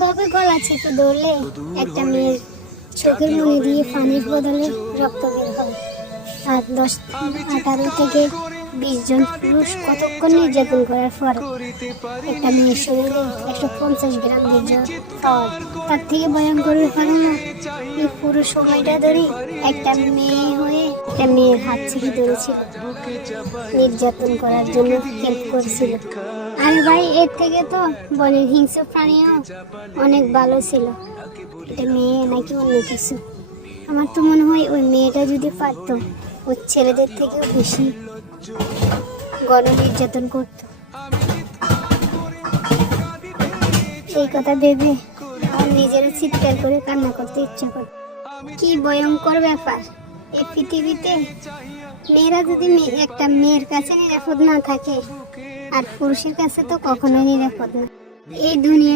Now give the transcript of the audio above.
এইভাবে গলা চেপে ধরলে একটা মেয়ের চোখের মনি দিয়ে পানির বদলে রক্ত বের হয়। আর 18 থেকে 20 জন পুরুষ কতক্ষণ নির্যাতন করার পর একটা মেয়ের শরীরে 150 গ্রাম বীর্য পাওয়া যায়। তার থেকে ভয়ঙ্কর ব্যাপার হলো এই পুরো সময়টা ধরে একটা মেয়ে হয়ে একটা মেয়ের হাত ছেড়ে ধরেছিল, নির্যাতন করার জন্য হেল্প করেছিল। আরে ভাই, এর থেকে তো বনের হিংস্র প্রাণীও অনেক ভালো ছিল। এটা মেয়ে নাকি অন্য কিছু? আমার তো মনে হয় ওই মেয়েটা যদি পারতো ওই ছেলেদের থেকেও বেশি গণ নির্যাতন করতো। এই কথা ভেবে আমার নিজেরও চিৎকার করে কান্না করতে ইচ্ছা করে। কি ভয়ঙ্কর ব্যাপার! এই পৃথিবীতে মেয়েরা যদি একটা মেয়ের কাছে নিরাপদ না থাকে, আর পুরুষের কাছে তো কখনোই নিরাপদ না। এই দুনিয়া